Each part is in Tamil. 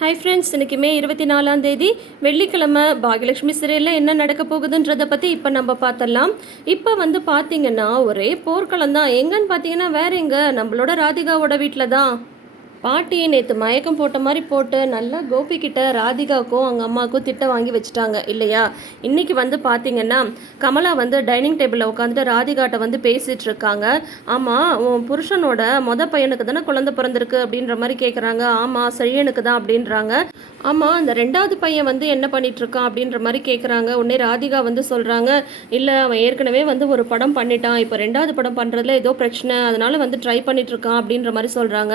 ஹாய் ஃப்ரெண்ட்ஸ், இன்றைக்கி மே 24ஆம் தேதி வெள்ளிக்கிழமை பாகியலட்சுமி சீரியலில் என்ன நடக்க போகுதுன்றதை பற்றி இப்போ நம்ம பார்த்துடலாம். இப்போ வந்து பார்த்திங்கன்னா ஒரே போர்க்களம் தான். எங்கன்னு பார்த்தீங்கன்னா வேற எங்கே, நம்மளோட ராதிகாவோட வீட்டில் தான். பாட்டியை நேற்று மயக்கம் போட்ட மாதிரி போட்டு நல்லா கோபிக்கிட்ட ராதிகாவுக்கும் அவங்க அம்மாவுக்கும் திட்டம் வாங்கி வச்சுட்டாங்க இல்லையா. இன்றைக்கி வந்து பார்த்திங்கன்னா கமலா வந்து டைனிங் டேபிளில் உட்காந்துட்டு ராதிகாட்ட வந்து பேசிகிட்டு இருக்காங்க. ஆமாம், உன் புருஷனோட பையனுக்கு தானே குழந்தை பிறந்திருக்கு அப்படின்ற மாதிரி கேட்குறாங்க. ஆமாம், செழியனுக்கு தான் அப்படின்றாங்க. ஆமாம், அந்த ரெண்டாவது பையன் வந்து என்ன பண்ணிகிட்ருக்கான் அப்படின்ற மாதிரி கேட்குறாங்க. உடனே ராதிகா வந்து சொல்கிறாங்க, இல்லை அவன் ஏற்கனவே வந்து ஒரு படம் பண்ணிட்டான், இப்போ ரெண்டாவது படம் பண்ணுறதுல ஏதோ பிரச்சனை, அதனால் வந்து ட்ரை பண்ணிகிட்ருக்கான் அப்படின்ற மாதிரி சொல்கிறாங்க.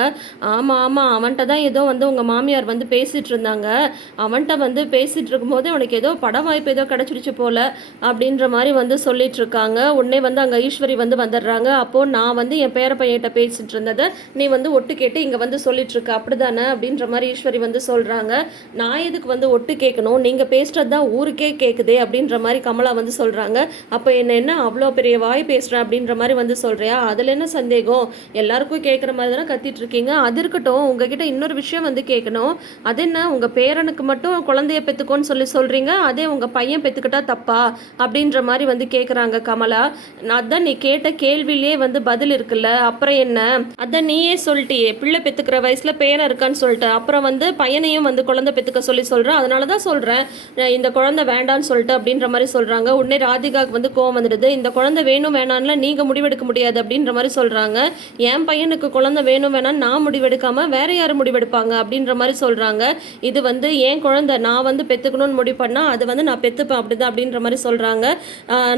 ஆமாம் ஆமாம், அவன்கிட்ட தான் ஏதோ வந்து உங்கள் மாமியார் வந்து பேசிகிட்டு இருந்தாங்க, அவன்கிட்ட வந்து பேசிகிட்டு இருக்கும்போது அவனுக்கு ஏதோ பட வாய்ப்பு ஏதோ கிடச்சிடுச்சு போல் அப்படின்ற மாதிரி வந்து சொல்லிட்டு இருக்காங்க. உடனே வந்து அங்கே ஈஸ்வரி வந்து வந்துடுறாங்க. அப்போது நான் வந்து என் பேர பையன்கிட்ட பேசிகிட்டு இருந்ததை நீ வந்து ஒட்டு கேட்டு இங்கே வந்து சொல்லிட்டுருக்க அப்படி தானே அப்படின்ற மாதிரி ஈஸ்வரி வந்து சொல்கிறாங்க. நான் எதுக்கு வந்து ஒட்டு கேட்கணும், நீங்கள் பேசுகிறது தான் ஊருக்கே கேட்குதே அப்படின்ற மாதிரி கமலா வந்து சொல்கிறாங்க. அப்போ என்ன அவ்வளோ பெரிய வாய் பேசுகிறேன் அப்படின்ற மாதிரி வந்து சொல்கிறியா, அதில் என்ன சந்தேகம், எல்லாருக்கும் கேட்குற மாதிரி தானே கத்திட்டு இருக்கீங்க. அது இருக்கட்டும், உங்ககிட்ட இன்னொரு விஷயம் வந்து கேட்கணும். அது என்ன, உங்கள் பேரனுக்கு மட்டும் குழந்தைய பெற்றுக்கோன்னு சொல்கிறீங்க, அதே உங்கள் பையன் பெற்றுக்கிட்டா தப்பா அப்படின்ற மாதிரி வந்து கேட்குறாங்க கமலா. அதான் நீ கேட்ட கேள்வியிலே வந்து பதில் இருக்குல்ல, அப்புறம் என்ன, அதான் நீயே சொல்லிட்டியே பிள்ளை பெற்றுக்கிற வயசில் பேரன் இருக்கான்னு சொல்லிட்டு, அப்புறம் வந்து பையனையும் வந்து குழந்தை பெற்றுக்க சொல்கிறேன், அதனால தான் சொல்கிறேன் இந்த குழந்தை வேண்டான்னு சொல்லிட்டு அப்படின்ற மாதிரி சொல்கிறாங்க. உடனே ராதிகாவுக்கு வந்து கோவம் வந்துடுது. இந்த குழந்தை வேணும் வேணான்லாம் நீங்கள் முடிவெடுக்க முடியாது அப்படின்ற மாதிரி சொல்கிறாங்க. என் பையனுக்கு குழந்தை வேணும் வேணான்னு நான் முடிவெடுக்காமல் வேற யாரும் முடிவெடுப்பாங்க அப்படின்ற மாதிரி சொல்கிறாங்க. இது வந்து என் குழந்தை, நான் வந்து பெற்றுக்கணும்னு முடிவு பண்ணால் அது வந்து நான் பெற்றுப்பேன் அப்படிதான் அப்படின்ற மாதிரி சொல்கிறாங்க.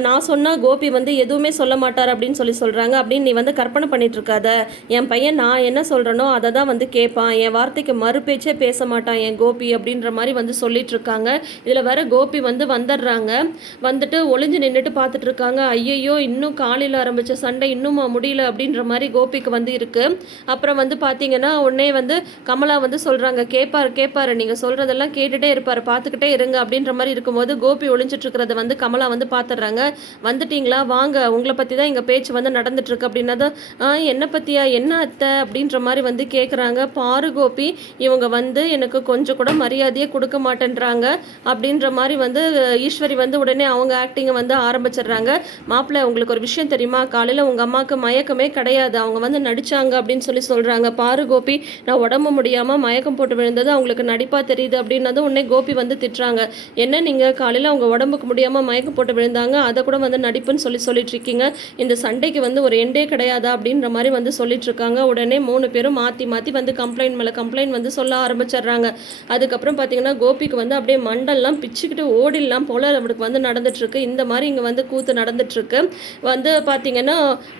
நான் சொன்னால் கோபி வந்து எதுவுமே சொல்ல மாட்டார் அப்படின்னு சொல்கிறாங்க. அப்படின்னு நீ வந்து கற்பனை பண்ணிட்டு இருக்காத, என் பையன் நான் என்ன சொல்கிறேனோ அதை தான் வந்து கேட்பான், என் வார்த்தைக்கு மறுபேச்சே பேச மாட்டான் என் கோபி அப்படின்ற மாதிரி வந்து சொல்லிட்டு இருக்காங்க. இதில் வர கோபி வந்து வந்துடுறாங்க. வந்துட்டு ஒளிஞ்சு நின்றுட்டு பார்த்துட்டு இருக்காங்க. ஐயையோ, இன்னும் காலையில் ஆரம்பித்த சண்டை இன்னும் முடியல அப்படின்ற மாதிரி கோபிக்கு வந்து இருக்குது. அப்புறம் வந்து பார்த்தீங்கன்னா உடனே வந்து கமலா வந்து சொல்கிறாங்க, கேட்பாரு நீங்கள் சொல்கிறதெல்லாம் கேட்டுகிட்டே இருப்பார், பார்த்துக்கிட்டே இருங்க அப்படின்ற மாதிரி இருக்கும்போது கோபி ஒளிஞ்சிட்டு இருக்கிறத வந்து கமலா வந்து பார்த்துடுறாங்க. வந்துட்டீங்களா, வாங்க, உங்களை பற்றி தான் எங்கள் பேச்சு வந்து நடந்துட்டுருக்கு அப்படின்னதும் என்னை பற்றியா, என்ன அத்தை அப்படின்ற மாதிரி வந்து கேட்குறாங்க. பாரு கோபி, இவங்க வந்து எனக்கு கொஞ்சம் கூட மரியாதையை கொடுக்க மாட்டேன்றாங்க அப்படின்ற மாதிரி வந்து ஈஸ்வரி வந்து உடனே அவங்க ஆக்டிங்கை வந்து ஆரம்பிச்சிடுறாங்க. மாப்பிள்ளை, உங்களுக்கு ஒரு விஷயம் தெரியுமா, காலையில் உங்கள் அம்மாவுக்கு மயக்கமே கிடையாது, அவங்க வந்து நடித்தாங்க அப்படின்னு சொல்கிறாங்க. பாரு கோபி, நான் உடம்பு முடியாமல் மயக்கம் போட்டு விழுந்தது அவங்களுக்கு நடிப்பாக தெரியுது அப்படின்னதும் உடனே கோபி வந்து திட்டுறாங்க. என்ன நீங்கள் காலையில் அவங்க உடம்புக்கு முடியாமல் மயக்கம் போட்டு விழுந்தாங்க, அதை கூட வந்து நடிப்புன்னு சொல்லிட்டு இருக்கீங்க, இந்த சண்டைக்கு வந்து ஒரு எண்டே கிடையாதா அப்படின்ற மாதிரி வந்து சொல்லிட்டு இருக்காங்க. உடனே 3 பேரும் மாற்றி மாற்றி வந்து கம்ப்ளைண்ட் மேலே கம்ப்ளைண்ட் வந்து சொல்ல ஆரம்பிச்சிடுறாங்க. அதுக்கப்புறம் பார்த்தீங்கன்னா கோபிக்கு வந்து அப்படியே மண்டெல்லாம் பிச்சுக்கிட்டு ஓடிடலாம் போல் அவனுக்கு வந்து நடந்துட்டுருக்கு. இந்த மாதிரி இங்கே வந்து கூத்து நடந்துட்டுருக்கு. வந்து பார்த்தீங்கன்னா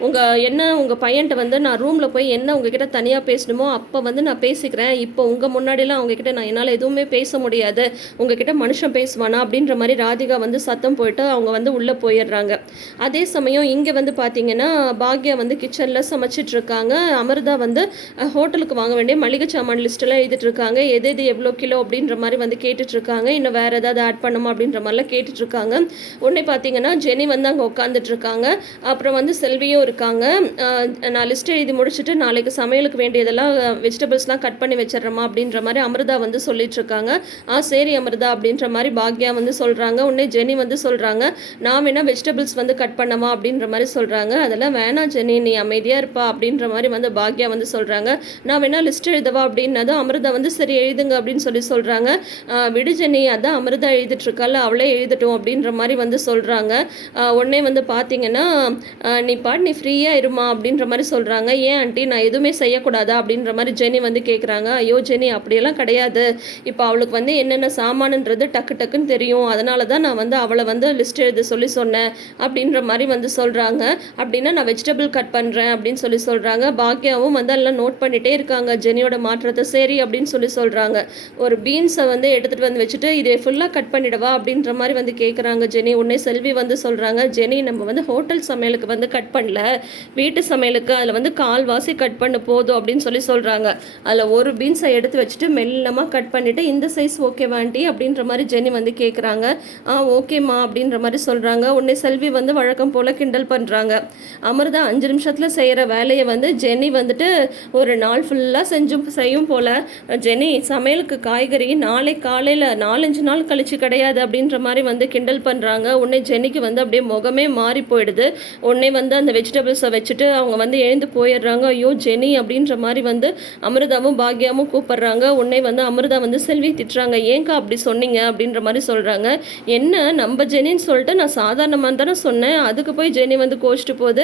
உங்கள் பையன்ட்ட வந்து நான் ரூமில் போய் என்ன உங்ககிட்ட தனியாக பேசணுமோ அப்போ வந்து நான் பேசிக்கிறேன், இப்போ உங்கள் முன்னாடிலாம் அவங்கக்கிட்ட நான் என்னால் எதுவுமே பேச முடியாது, உங்ககிட்ட மனுஷன் பேசுவானா அப்படின்ற மாதிரி ராதிகா வந்து சத்தம் போயிட்டு அவங்க வந்து உள்ளே போயிடுறாங்க. அதே சமயம் இங்கே வந்து பார்த்தீங்கன்னா பாக்யா வந்து கிச்சனில் சமைச்சிட்ருக்காங்க. அமிர்தா வந்து ஹோட்டலுக்கு வாங்க வேண்டிய மளிகை சாமான் லிஸ்ட்டெல்லாம் எழுதிட்டு இருக்காங்க. எது எவ்வளோ கிலோ அப்படின்ற மாதிரி வந்து கேட்டுட்ருக்காங்க. இன்னும் வேறு ஏதாவது ஆட் பண்ணுமா அப்படின்ற மாதிரிலாம் கேட்டுட்ருக்காங்க. உடனே பார்த்தீங்கன்னா ஜெனி வந்து அங்கே உட்காந்துட்ருக்காங்க. அப்புறம் வந்து செல்வியும் இருக்காங்க. நான் லிஸ்ட் எழுதி முடிச்சுட்டு நாளைக்கு சமையலுக்கு வேண்டியதெல்லாம் வெஜிடபிள்ஸ்லாம் கட் பண்ணி வச்சிடுறோமா அப்படின்ற மாதிரி அமிர்தா வந்து சொல்லிட்டு இருக்காங்க. சரி அமிர்தா அப்படின்ற மாதிரி பாக்யா வந்து சொல்கிறாங்க. உடனே ஜெனி வந்து சொல்கிறாங்க, நான் வேணா வெஜிடபிள்ஸ் வந்து கட் பண்ணவா அப்படின்ற மாதிரி சொல்கிறாங்க. அதெல்லாம் வேணாம் ஜெனி, நீ அமைதியாக இருப்பா அப்படின்ற மாதிரி வந்து பாக்யா வந்து சொல்கிறாங்க. நான் வேணா லிஸ்ட் எழுதவா அப்படின்னதும் அமிர்தா வந்து சரி எழுதுங்க அப்படின்னு சொல்கிறாங்க. விடு ஜெனி, அதான் அமிர்தா எழுதிட்டுருக்கால, அவளே எழுதட்டும் அப்படின்ற மாதிரி வந்து சொல்கிறாங்க. உடனே வந்து பார்த்தீங்கன்னா நீ ஃப்ரீயாக இருமா அப்படின்ற மாதிரி சொல்கிறாங்க. ஏன் ஆண்டி, நான் எதுவுமே செய்யக்கூடாதா அப்படின்ற மாதிரி ஜெனி வந்து கேட்குறாங்க. ஐயோ ஜெனி, அப்படியெல்லாம் கிடையாது, இப்போ அவளுக்கு வந்து என்னென்ன சாமானுன்றது டக்குன்னு தெரியும், அதனால தான் நான் வந்து அவளை வந்து லிஸ்ட் எழுத சொன்னேன் அப்படின்ற மாதிரி வந்து சொல்கிறாங்க. அப்படின்னா நான் வெஜிடபிள் கட் பண்ணுறேன் அப்படின்னு சொல்கிறாங்க. பாக்யாவும் வந்து எல்லாம் நோட் பண்ணிகிட்டே இருக்காங்க ஜெனியோட மாற்றத்தை. சரி அப்படின்னு சொல்கிறாங்க. ஒரு பீன்ஸை வந்து எடுத்துகிட்டு வந்து வச்சுட்டு இதை ஃபுல்லாக கட் பண்ணிடவா அப்படின்ற மாதிரி வந்து கேட்குறாங்க ஜெனி. உடனே செல்வி வந்து சொல்கிறாங்க, ஜெனி நம்ம வந்து ஹோட்டல் சமையலுக்கு வந்து கட் பண்ணல, வீட்டு சமையலுக்கு அதில் வந்து கால்வாசி கட் பண்ண போதும் அப்படின்னு சொல்கிறாங்க. சொல்கிறாங்க. அதில் ஒரு பீன்ஸை எடுத்து வச்சுட்டு மெல்லமாக கட் பண்ணிவிட்டு இந்த சைஸ் ஓகேவா ஆண்டி அப்படின்ற மாதிரி ஜெனி வந்து கேட்குறாங்க. ஓகேம்மா அப்படின்ற மாதிரி சொல்கிறாங்க. உடனே செல்வி வந்து வழக்கம் போல் கிண்டல் பண்ணுறாங்க. அமிர்தா 5 நிமிஷத்தில் செய்கிற வேலையை வந்து ஜெனி வந்துட்டு ஒரு நாள் ஃபுல்லாக செய்யும் போல். ஜெனி சமையலுக்கு காய்கறி நாளை காலையில் 4-5 நாள் கழிச்சு கிடையாது அப்படின்ற மாதிரி வந்து கிண்டல் பண்ணுறாங்க. உடனே ஜெனிக்கு வந்து அப்படியே முகமே மாறி போயிடுது. உடனே வந்து அந்த வெஜிடபிள்ஸை வச்சுட்டு அவங்க வந்து எழுந்து போயிடுறாங்க. ஐயோ ஜெனி அப்படின்ற மாதிரி வந்து அமிர்தாவும் பாக்யாவும் கூப்பிடுறாங்க. உடனே வந்து அமிர்தா வந்து செல்வி திட்டுறாங்க. ஏங்கா அப்படி சொன்னீங்க அப்படின்ற மாதிரி சொல்கிறாங்க. என்ன நம்ம ஜெனின்னு சொல்லிட்டு நான் சாதாரணமாக தானே சொன்னேன், அதுக்கு போய் ஜெனி வந்து கோச்சிட்டு போகுது,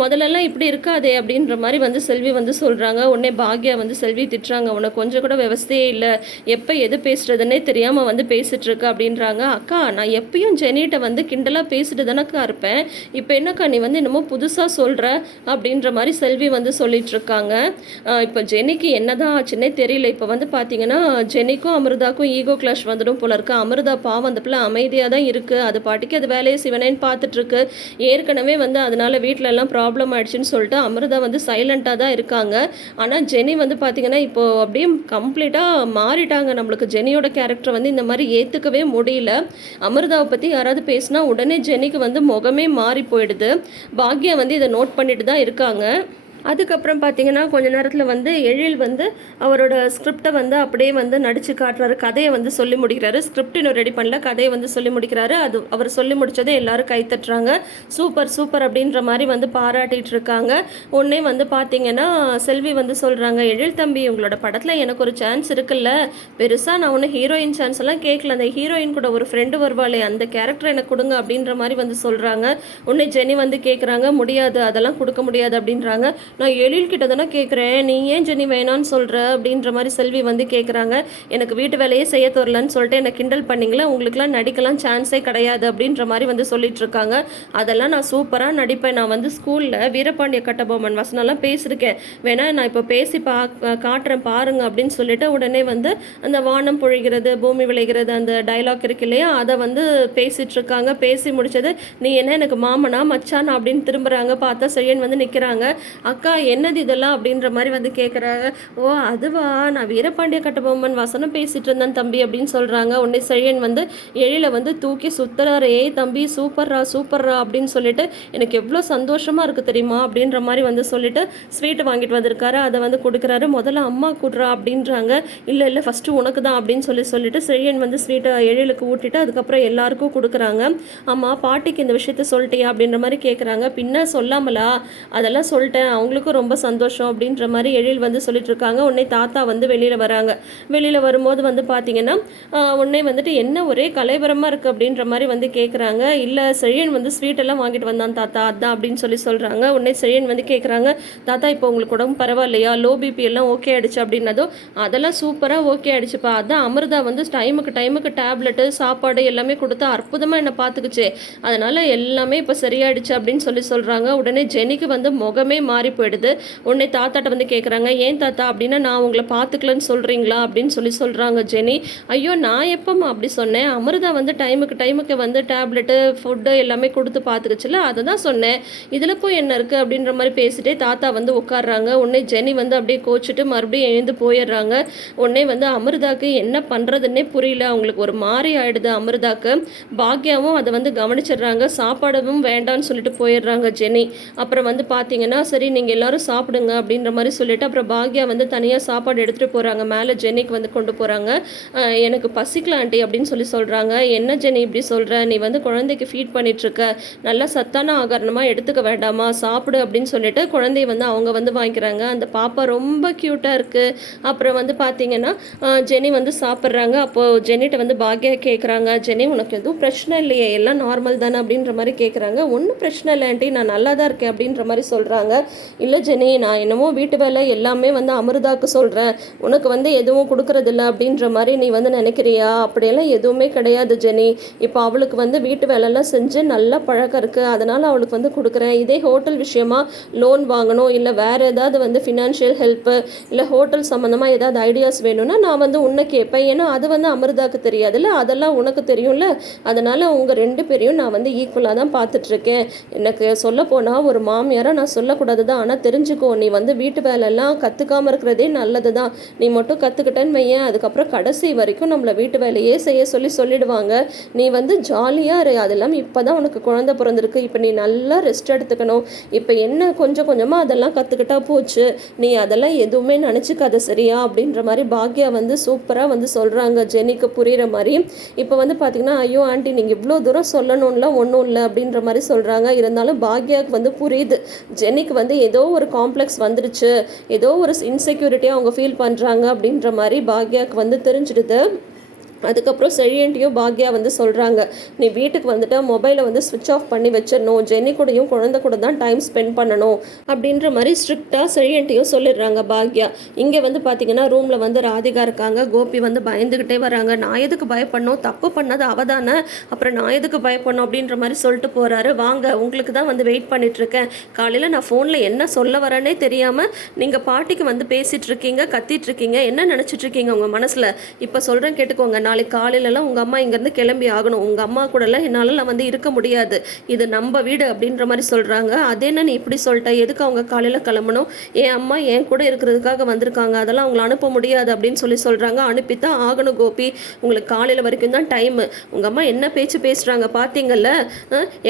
முதல்லலாம் இப்படி இருக்காதே அப்படின்ற மாதிரி வந்து செல்வி வந்து சொல்கிறாங்க. உடனே பாக்யா வந்து செல்வி திட்டுறாங்க. உனக்கு கொஞ்சம் கூட விவசாயே இல்லை, எப்போ எது பேசுறதுன்னே தெரியாமல் வந்து பேசிட்டு இருக்க அப்படின்றாங்க. அக்கா நான் எப்பயும் ஜெனிகிட்ட வந்து கிண்டலாக பேசிட்டு தானக்கா இருப்பேன், இப்போ என்னக்கா நீ வந்து என்னமோ புதுசாக சொல்கிற அப்படின்ற மாதிரி செல்வி வந்து சொல்லிட்டு இருக்காங்க. இப்போ ஜெனிக்கு என்னதான் ஆச்சுன்னே தெரியல. இப்போ வந்து பார்த்தீங்கன்னா ஜெனிக்கும் அமிர்தாக்கும் ஈகோ கிளாஷ் வந்துடும் போல இருக்கு. அமிர்தா பாவம் அந்த பிள்ளை அமைதியாக தான் இருக்குது, அது பாட்டிக்கு அது வேலையை சிவனேன்னு பார்த்துட்டு இருக்கு. ஏற்கனவே வந்து அதனால வீட்டில எல்லாம் ப்ராப்ளம் ஆயிடுச்சுன்னு சொல்லிட்டு அமிர்தா வந்து சைலண்ட்டாக தான் இருக்காங்க. ஆனால் ஜெனி வந்து பார்த்தீங்கன்னா இப்போ அப்படியே கம்ப்ளீட்டாக மாறிட்டாங்க. நம்மளுக்கு ஜெனியோட கேரக்டர் வந்து இந்த மாதிரி ஏற்றுக்கவே முடியல. அமிர்தாவை பற்றி யாராவது பேசினா உடனே ஜெனிக்கு வந்து முகமே மாறி போயிடுது. பாக்யா வந்து இதை நோட் பண்ணிட்டு தான் இருக்காங்க. அதுக்கப்புறம் பார்த்தீங்கன்னா கொஞ்ச நேரத்தில் வந்து எழில் வந்து அவரோட ஸ்கிரிப்டை வந்து அப்படியே வந்து நடித்து காட்டுறாரு. கதையை வந்து சொல்லி முடிக்கிறாரு. ஸ்கிரிப்ட் இன்னும் ரெடி பண்ணல, கதையை வந்து சொல்லி முடிக்கிறாரு. அது அவர் சொல்லி முடித்ததை எல்லாரும் கைத்தட்டுறாங்க. சூப்பர் சூப்பர் அப்படின்ற மாதிரி வந்து பாராட்டிகிட்டு இருக்காங்க. உடனே வந்து பார்த்தீங்கன்னா செல்வி வந்து சொல்கிறாங்க, எழில் தம்பி உங்களோட படத்தில் எனக்கு ஒரு சான்ஸ் இருக்குல்ல, பெருசாக நான் ஒன்றும் ஹீரோயின் சான்ஸ் எல்லாம் கேட்கல, அந்த ஹீரோயின் கூட ஒரு ஃப்ரெண்டு வருவாளே அந்த கேரக்டர் எனக்கு கொடுங்க அப்படின்ற மாதிரி வந்து சொல்கிறாங்க. உடனே ஜெனி வந்து கேட்குறாங்க, முடியாது அதெல்லாம் கொடுக்க முடியாது அப்படின்றாங்க. நான் எழில் கிட்ட தானே கேட்குறேன், நீ ஏன் ஜெனி வேணான்னு சொல்கிற அப்படின்ற மாதிரி செல்வி வந்து கேட்குறாங்க. எனக்கு வீட்டு வேலையே செய்ய தரலன்னு சொல்லிட்டு என்னை கிண்டல் பண்ணிங்களா, உங்களுக்குலாம் நடிக்கலாம் சான்ஸே கிடையாது அப்படின்ற மாதிரி வந்து சொல்லிட்டு இருக்காங்க. அதெல்லாம் நான் சூப்பராக நடிப்பேன், நான் வந்து ஸ்கூலில் வீரபாண்டிய கட்டபொம்மன் வசனம்லாம் பேசியிருக்கேன், வேணா நான் இப்போ பேசி காட்டுறேன் பாருங்க அப்படின்னு சொல்லிட்டு உடனே வந்து அந்த வானம் பொழிகிறது பூமி விளைகிறது அந்த டைலாக் இருக்கு இல்லையா, அதை வந்து பேசிட்டு இருக்காங்க. பேசி முடிச்சது, நீ என்ன எனக்கு மாமனா மச்சானா அப்படின்னு திரும்புகிறாங்க. பார்த்தா செழியன் வந்து நிற்கிறாங்க. அக்கா என்னது இதெல்லாம் அப்படின்ற மாதிரி வந்து கேட்குறாங்க. ஓ அதுவா, நான் வீரபாண்டிய கட்டபொம்மன் வசனம் பேசிட்டு இருந்தேன் தம்பி அப்படின்னு சொல்கிறாங்க. உடனே செழியன் வந்து எழில வந்து தூக்கி சுத்துறாரு. ஏய் தம்பி சூப்பர்ரா சூப்பர்ரா அப்படின்னு சொல்லிட்டு எனக்கு எவ்வளோ சந்தோஷமாக இருக்குது தெரியுமா அப்படின்ற மாதிரி வந்து சொல்லிட்டு ஸ்வீட்டு வாங்கிட்டு வந்திருக்காரு. அதை வந்து கொடுக்குறாரு. முதல்ல அம்மா கூடுறா அப்படின்றாங்க. இல்லை இல்லை ஃபஸ்ட்டு உனக்கு தான் அப்படின்னு சொல்லிட்டு செழியன் வந்து ஸ்வீட்டை எழிலுக்கு ஊட்டிட்டு அதுக்கப்புறம் எல்லாருக்கும் கொடுக்குறாங்க. அம்மா பாட்டிக்கு இந்த விஷயத்த சொல்லிட்டியா அப்படின்ற மாதிரி கேட்குறாங்க. பின்ன சொல்லாமலா, அதெல்லாம் சொல்லிட்டேன், அவங்களுக்கும் ரொம்ப சந்தோஷம் அப்படின்ற மாதிரி எழில் வந்து சொல்லிட்டு இருக்காங்க. உடனே தாத்தா வந்து வெளியில் வராங்க. வெளியில் வரும்போது வந்து பார்த்தீங்கன்னா உடனே வந்துட்டு என்ன ஒரே கலைபரமாக இருக்குது அப்படின்ற மாதிரி வந்து கேட்குறாங்க. இல்லை செழியன் வந்து ஸ்வீட்டெல்லாம் வாங்கிட்டு வந்தான் தாத்தா அதான் அப்படின்னு சொல்கிறாங்க. உடனே செழியன் வந்து கேட்குறாங்க, தாத்தா இப்போ உங்களுக்கு உடம்பு பரவாயில்லையா, லோ பிபி எல்லாம் ஓகே ஆகிடுச்சு அப்படின்னதும் அதெல்லாம் சூப்பராக ஓகே ஆகிடுச்சுப்பா, அதான் அமிர்தா வந்து டைமுக்கு டேப்லெட்டு சாப்பாடு எல்லாமே கொடுத்து அற்புதமாக என்னை பார்த்துக்குச்சு, அதனால் எல்லாமே இப்போ சரியாயிடுச்சு அப்படின்னு சொல்கிறாங்க. உடனே ஜெனிக்கு வந்து முகமே மாறி போயிடுது. உடனே தாத்தாட்ட வந்து கேட்குறாங்க, ஏன் தாத்தா அப்படின்னா நான் உங்களை பார்த்துக்கலன்னு சொல்கிறீங்களா அப்படின்னு சொல்கிறாங்க ஜெனி. ஐயோ நான் எப்போம்மா அப்படி சொன்னேன், அமிர்தா வந்து டைமுக்கு வந்து டேப்லெட்டு ஃபுட்டு எல்லாமே கொடுத்து பார்த்துக்குச்சுல, அதை தான் சொன்னேன், இதில் போய் என்ன இருக்குது அப்படின்ற மாதிரி பேசிட்டே தாத்தா வந்து உட்காடுறாங்க. உடனே ஜெனி வந்து அப்படியே கோச்சிட்டு மறுபடியும் எழுந்து போயிடுறாங்க. உடனே வந்து அமிர்தாக்கு என்ன பண்ணுறதுன்னே புரியல, அவங்களுக்கு ஒரு மாதிரி ஆகிடுது அமிர்தாக்கு. பாக்யாவும் அதை வந்து கவனிச்சிடுறாங்க. சாப்பாடும் வேண்டான்னு சொல்லிட்டு போயிடுறாங்க ஜெனி. அப்புறம் வந்து பார்த்தீங்கன்னா சரி நீங்கள் எல்லாரும் சாப்பிடுங்க அப்படின்ற மாதிரி சொல்லிட்டு அப்புறம் பாக்யா வந்து தனியாக சாப்பாடு எடுத்துகிட்டு போகிறாங்க. மேலே ஜெனிக்கு வந்து கொண்டு போகிறாங்க. எனக்கு பசிக்கல ஆண்டி அப்படின்னு சொல்கிறாங்க. என்ன ஜெனி இப்படி சொல்கிற, நீ வந்து குழந்தைக்கு ஃபீட் பண்ணிகிட்ருக்க, நல்லா சத்தான ஆகாரமாக எடுத்துக்க வேண்டாமா, சாப்பிடு அப்படின்னு சொல்லிட்டு குழந்தைய வந்து அவங்க வந்து வாங்கிக்கிறாங்க. அந்த பாப்பா ரொம்ப க்யூட்டாக இருக்குது. அப்புறம் வந்து பார்த்தீங்கன்னா ஜெனி வந்து சாப்பிட்றாங்க. அப்போது ஜெனிட்ட வந்து பாக்யா கேட்குறாங்க, ஜெனி உனக்கு எதுவும் பிரச்சனை இல்லையே, எல்லாம் நார்மல் தானே அப்படின்ற மாதிரி கேட்குறாங்க. ஒன்றும் பிரச்சனை இல்லை ஆண்டி, நான் நல்லா தான் இருக்கேன் அப்படின்ற மாதிரி சொல்கிறாங்க. இல்லை ஜெனி நான் என்னமோ வீட்டு வேலை எல்லாமே வந்து அமிர்தாவுக்கு சொல்கிறேன், உனக்கு வந்து எதுவும் கொடுக்கறதில்ல அப்படின்ற மாதிரி நீ வந்து நினைக்கிறியா, அப்படியெல்லாம் எதுவுமே கிடையாது ஜெனி, இப்போ அவளுக்கு வந்து வீட்டு வேலைலாம் செஞ்சு நல்லா பழக்கம் இருக்குது, அதனால் அவளுக்கு வந்து கொடுக்குறேன். இதே ஹோட்டல் விஷயமா லோன் வாங்கணும் இல்லை வேறு ஏதாவது வந்து ஃபினான்ஷியல் ஹெல்ப்பு இல்லை ஹோட்டல் சம்மந்தமாக ஏதாவது ஐடியாஸ் வேணும்னா நான் வந்து உன்னை கேட்பேன், ஏன்னா அது வந்து அமிர்தாவுக்கு தெரியாதுல்ல, அதெல்லாம் உனக்கு தெரியும்ல, அதனால் உங்கள் 2 பேரையும் நான் வந்து ஈக்குவலாக தான் பார்த்துட்ருக்கேன். எனக்கு சொல்ல போனால் ஒரு மாமியாராக நான் சொல்லக்கூடாது தான், ஆனால் தெரிஞ்சுக்கோ, நீ வந்து வீட்டு வேலையெல்லாம் கற்றுக்காமல் இருக்கிறதே நல்லது தான். நீ மட்டும் கற்றுக்கிட்டேன்னு வையேன், அதுக்கப்புறம் கடைசி வரைக்கும் நம்மளை வீட்டு வேலையே செய்ய சொல்லிடுவாங்க. நீ வந்து ஜாலியாக இரு. அது இல்லாமல் இப்போ தான் உனக்கு குழந்தை பிறந்திருக்கு, இப்போ நீ நல்லா ரெஸ்ட் எடுத்துக்கணும். இப்போ என்ன கொஞ்சம் கொஞ்சமாக அதெல்லாம் கற்றுக்கிட்டா போச்சு, நீ அதெல்லாம் எதுவுமே நினச்சிக்காத சரியா அப்படின்ற மாதிரி பாக்யா வந்து சூப்பராக வந்து சொல்கிறாங்க ஜெனிக்கு புரிகிற மாதிரி. இப்போ வந்து பார்த்திங்கன்னா, ஐயோ ஆண்டி நீங்கள் இவ்வளோ தூரம் சொல்லணும்லாம் ஒன்றும் இல்லை அப்படின்ற மாதிரி சொல்கிறாங்க. இருந்தாலும் பாக்யாவுக்கு வந்து புரியுது, ஜெனிக்கு வந்து ஏதோ ஒரு காம்ப்ளெக்ஸ் வந்துடுச்சு, ஏதோ ஒரு இன்செக்யூரிட்டியாக அவங்க ஃபீல் பண்ணுறாங்க அப்படின்ற மாதிரி பாக்யாவுக்கு வந்து தெரிஞ்சிடுது. அதுக்கப்புறம் செழியன்ட்டையும் பாக்யா வந்து சொல்கிறாங்க, நீ வீட்டுக்கு வந்துட்டு மொபைலை வந்து ஸ்விட்ச் ஆஃப் பண்ணி வச்சிடணும், ஜெனி கூடயும் குழந்தை கூட தான் டைம் ஸ்பெண்ட் பண்ணணும் அப்படின்ற மாதிரி ஸ்ட்ரிக்டாக செழியன்ட்டையும் சொல்லிடுறாங்க பாக்யா. இங்கே வந்து பார்த்திங்கன்னா ரூமில் வந்து ராதிகா இருக்காங்க. கோபி வந்து பயந்துக்கிட்டே வராங்க. நான் எதுக்கு பயப்படணும், தப்பு பண்ணது அவ தானே, அப்புறம் நான் எதுக்கு பயப்படணும் அப்படின்ற மாதிரி சொல்லிட்டு போகிறாரு. வாங்க, உங்களுக்கு தான் வந்து வெயிட் பண்ணிகிட்ருக்கேன். காலையில் நான் ஃபோனில் என்ன சொல்ல வரேனே தெரியாமல் நீங்கள் பாட்டிக்கு வந்து பேசிகிட்டு இருக்கீங்க, கத்திட்டு இருக்கீங்க, என்ன நினச்சிட்டு இருக்கீங்க உங்கள் மனசில்? இப்போ சொல்கிறேன் கேட்டுக்கோங்க, நாளைக்கு காலையிலலாம் உங்கள் அம்மா இங்கேருந்து கிளம்பி ஆகணும். உங்கள் அம்மா கூடலாம் என்னாலலாம் வந்து இருக்க முடியாது, இது நம்ம வீடு அப்படின்ற மாதிரி சொல்கிறாங்க. அதே என்ன நீ இப்படி சொல்லிட்ட, எதுக்கு அவங்க காலையில் கிளம்பணும், என் அம்மா என் கூட இருக்கிறதுக்காக வந்திருக்காங்க, அதெல்லாம் அவங்கள அனுப்ப முடியாது அப்படின்னு சொல்கிறாங்க. அனுப்பித்தான் ஆகணும் கோபி, உங்களுக்கு காலையில் வரைக்கும் தான் டைமு. உங்கள் அம்மா என்ன பேச்சு பேசுகிறாங்க பார்த்தீங்கல்ல,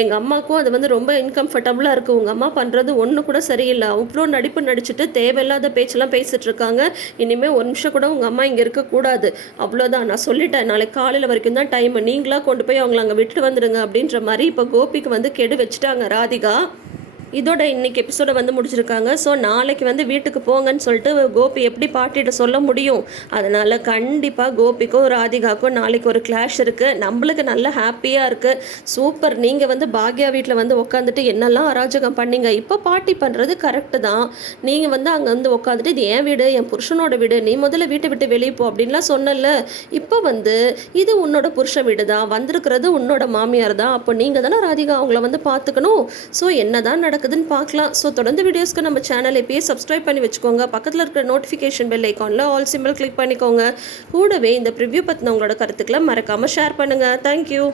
எங்கள் அம்மாவுக்கும் அது வந்து ரொம்ப இன்கம்ஃபர்டபுளாக இருக்குது. உங்கள் அம்மா பண்ணுறது ஒன்று கூட சரியில்லை, அவ்வளோ நடிப்பு நடிச்சுட்டு தேவையில்லாத பேச்செல்லாம் பேசிகிட்டு இருக்காங்க. இனிமேல் ஒரு நிமிஷம் கூட உங்கள் அம்மா இங்கே இருக்கக்கூடாது, அவ்வளோதான், நான் சொல்லிட்டேன், நாளைக்கு காலையில் வரைக்கும் தான் டைம், நீங்களா கொண்டு போய் அவங்கள அங்கே விட்டுட்டு வந்துடுங்க அப்படின்ற மாதிரி இப்போ கோபிக்கு வந்து கெடு வச்சுட்டாங்க ராதிகா. இதோட இன்னைக்கு எபிசோடை வந்து முடிச்சிருக்காங்க. ஸோ நாளைக்கு வந்து வீட்டுக்கு போங்கன்னு சொல்லிட்டு கோபி எப்படி பாட்டிகிட்ட சொல்ல முடியும்? அதனால் கண்டிப்பாக கோபிக்கும் ராதிகாக்கும் நாளைக்கு ஒரு கிளாஷ் இருக்குது. நம்மளுக்கு நல்ல ஹாப்பியாக இருக்குது. சூப்பர், நீங்கள் வந்து பாக்யா வீட்டில் வந்து உட்காந்துட்டு என்னெல்லாம் அராஜகம் பண்ணீங்க, இப்போ பாட்டி பண்ணுறது கரெக்டு தான். நீங்கள் வந்து அங்கே வந்து உட்காந்துட்டு இது என் வீடு, என் புருஷனோட வீடு, நீ முதல்ல வீட்டை விட்டு வெளியே போ அப்படின்லாம் சொன்னல. இப்போ வந்து இது உன்னோட புருஷன் வீடு தான், வந்திருக்கிறது உன்னோட மாமியார் தான், அப்போ நீங்கள் தானே ராதிகா அவங்கள வந்து பார்த்துக்கணும். ஸோ என்ன தான் நடக்குதுன்னு பார்க்கலாம். ஸோ தொடர்ந்து வீடியோஸ்க்கு நம்ம சேனல் இப்போயே சப்ஸ்கிரைப் பண்ணி வச்சுக்கோங்க. பக்கத்தில் இருக்கிற நோட்டிஃபிகேஷன் பெல் ஐக்கானில் ஆல் சிம்பிள் கிளிக் பண்ணிக்கோங்க. கூடவே இந்த ப்ரிவ்யூ பற்றின உங்களோட கருத்துக்களை மறக்காமல் ஷேர் பண்ணுங்கள். தேங்க்யூ.